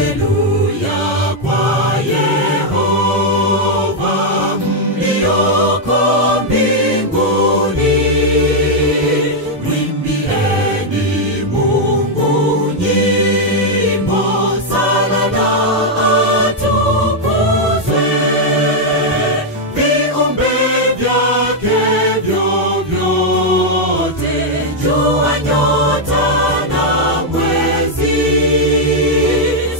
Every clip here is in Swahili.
Haleluya kwa Yehova mlioko mbinguni. Mwimbieni Mungu nyimbo, sala na atukuzwe. Viumbe vyake vyovyote, jua, nyota na mwezi.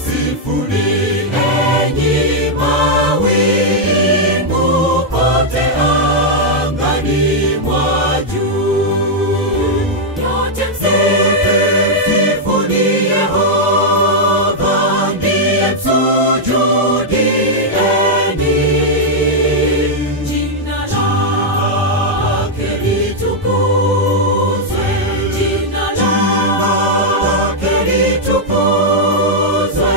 Sifuni enyi mawingu kote angani mwa juu. Nyote msifuni Yehova, ndiye msujudieni. Jina lake litukuzwe, jina lake litukuzwe,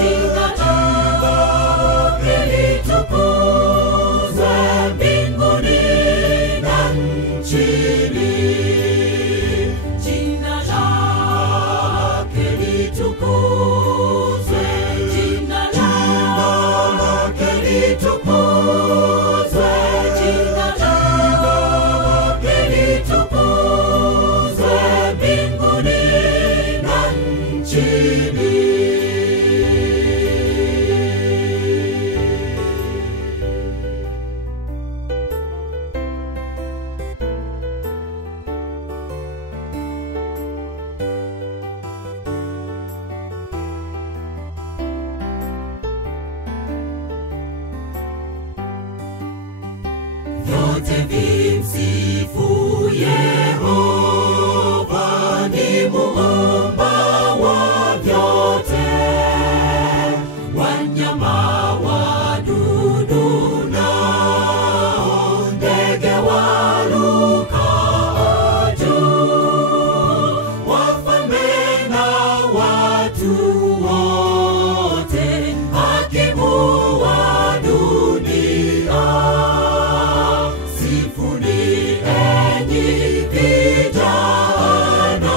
jina lake litukuzwe mbinguni na nchini. Jina lake litukuzwe, jina lake litukuzwe, jina lake litukuzwe mbinguni na nchini. Vyote vimsifu Yehova, ni muumba wa vyote. Wanyama, wadudu nao ndege warukao juu, wafalme na watu wote, hakimu wa dunia. Sifuni enyi vijana,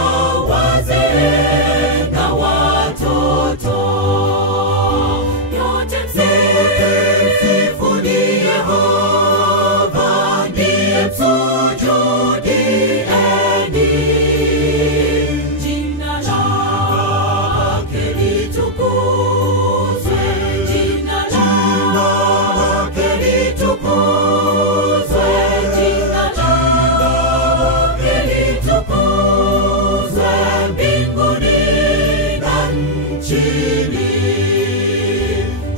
wazee na watoto. Nyote msifuni Yehova, ndiye msujudieni. Jina lake litukuzwe, jina lake litukuzwe, jina lake litukuzwe mbinguni na nchini.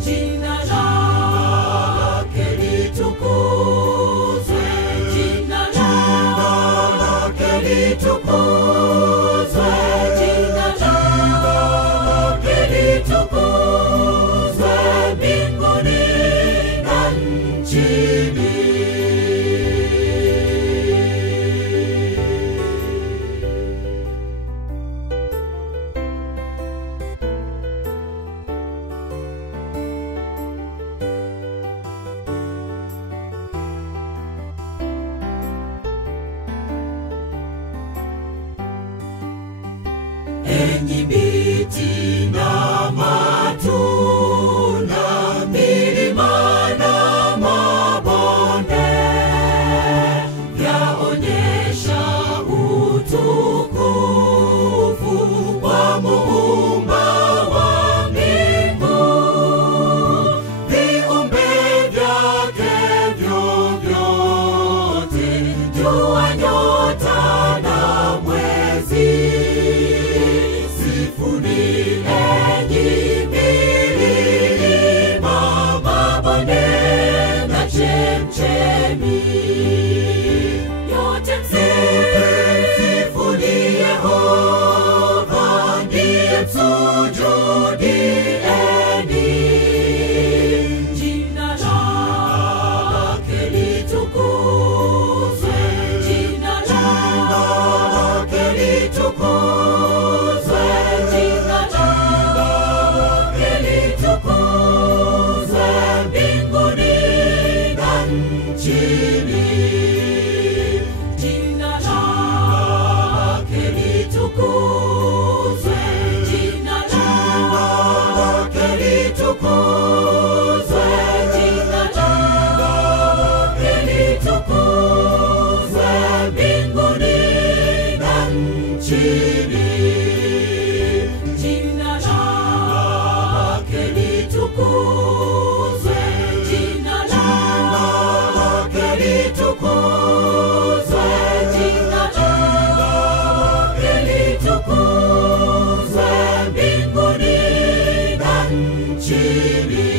Jina lake litukuzwe, jina lake litukuzwe, jina lake litukuzwe mbinguni na nchini. Enyi miti na matunda, milima na mabonde, vyaonyesha utukufu wa muumba wa mbingu. Viumbe vyake vyovyote, jua, nyota na mwezi. nchini. Jina lake litukuzwe, jina lake litukuzwe, jina lake litukuzwe mbinguni na nchini.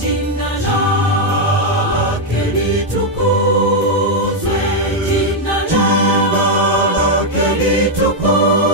Jina lake litukuzwe, jina lake litukuzwe.